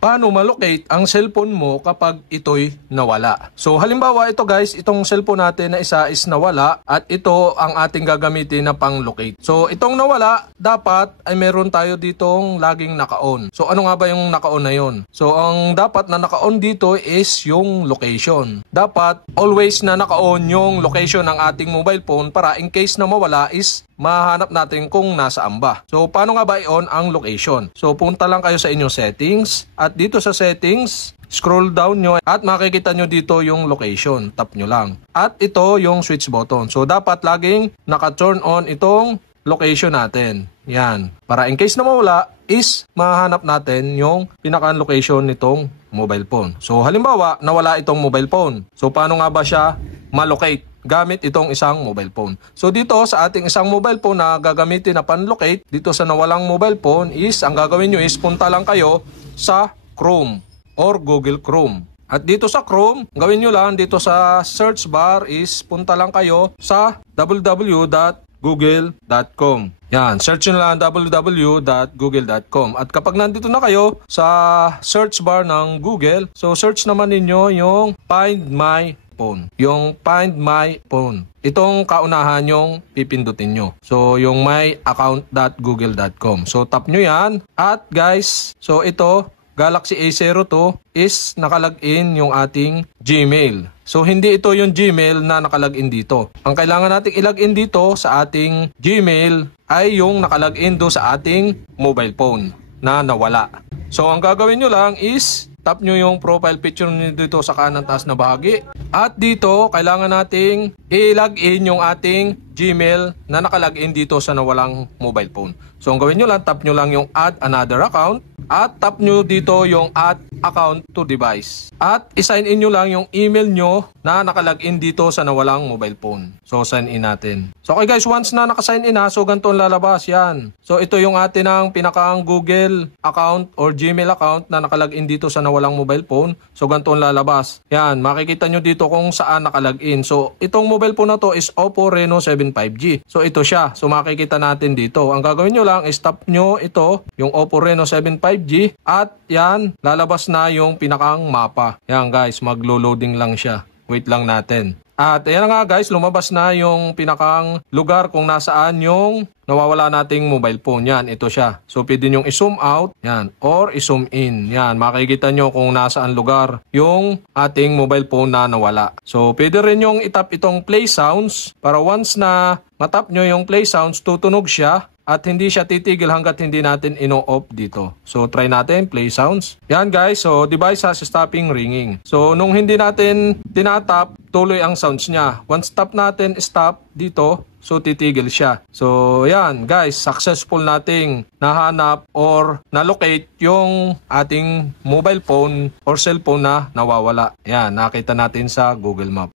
paano malocate ang cellphone mo kapag ito'y nawala. So halimbawa ito guys, itong cellphone natin na isa is nawala at ito ang ating gagamitin na pang-locate. So itong nawala, dapat ay meron tayo ditong laging naka-on. So ano nga ba yung naka-on na yun? So ang dapat na naka-on dito is yung location. Dapat always na naka-on yung location ng ating mobile phone para in case na mawala is mahanap natin kung nasaan ba. So paano nga ba i-on ang location? So punta lang kayo sa inyong settings at dito sa settings, scroll down nyo at makikita nyo dito yung location. Tap nyo lang. At ito yung switch button. So dapat laging naka-turn on itong location natin. Yan. Para in case na mawala is mahanap natin yung pinaka-location nitong mobile phone. So halimbawa nawala itong mobile phone. So paano nga ba siya malocate gamit itong isang mobile phone? So dito sa ating isang mobile phone na gagamitin na pan-locate dito sa nawalang mobile phone is ang gagawin nyo is punta lang kayo sa Chrome or Google Chrome. At dito sa Chrome, gawin nyo lang dito sa search bar is punta lang kayo sa www.google.com. Yan, search nyo lang www.google.com. At kapag nandito na kayo sa search bar ng Google, so search naman ninyo yung Find My Phone. Yung Find My Phone. Itong kaunahan yung pipindutin nyo. So, yung myaccount.google.com. So, tap nyo yan. At guys, so ito, Galaxy A02 is nakalagin yung ating Gmail. So, hindi ito yung Gmail na nakalagin dito. Ang kailangan nating ilagin dito sa ating Gmail ay yung nakalagin do sa ating mobile phone na nawala. So, ang gagawin nyo lang is tap nyo yung profile picture nyo dito sa kanan taas na bahagi. At dito, kailangan nating i-login yung ating Gmail na nakalagin dito sa nawalang mobile phone. So, ang gawin nyo lang, tap nyo lang yung add another account. At tap nyo dito yung add account to device. At isign in nyo lang yung email nyo na nakalagin dito sa nawalang mobile phone. So, sign in natin. So, okay guys, once na nakasign in so ganito ang lalabas. Yan. So, ito yung atin ang pinakang Google account or Gmail account na nakalagin dito sa nawalang mobile phone. So, ganito ang lalabas. Yan. Makikita nyo dito kung saan nakalagin. So, itong mobile phone na to is Oppo Reno 7 5G. So, ito siya. So, makikita natin dito. Ang gagawin nyo lang is tap nyo ito, yung Oppo Reno 7 5G. At yan, lalabas na yung pinakang mapa. Yan guys, maglo-loading lang siya. Wait lang natin. At ayan nga guys, lumabas na yung pinakang lugar kung nasaan yung nawawala nating mobile phone. Yan, ito siya. So, pwede nyo i-zoom out, yan, or i-zoom in. Yan, makikita nyo kung nasaan lugar yung ating mobile phone na nawala. So, pwede rin yung itap itong play sounds para once na matap nyo yung play sounds, tutunog siya. At hindi siya titigil hanggat hindi natin ino-off dito. So, try natin, play sounds. Yan guys, so device has stopping ringing. So, nung hindi natin tinatap, tuloy ang sounds niya. Once tap natin, stop dito, so titigil siya. So, yan guys, successful nating nahanap or na-locate yung ating mobile phone or cellphone na nawawala. Yan, nakita natin sa Google Map.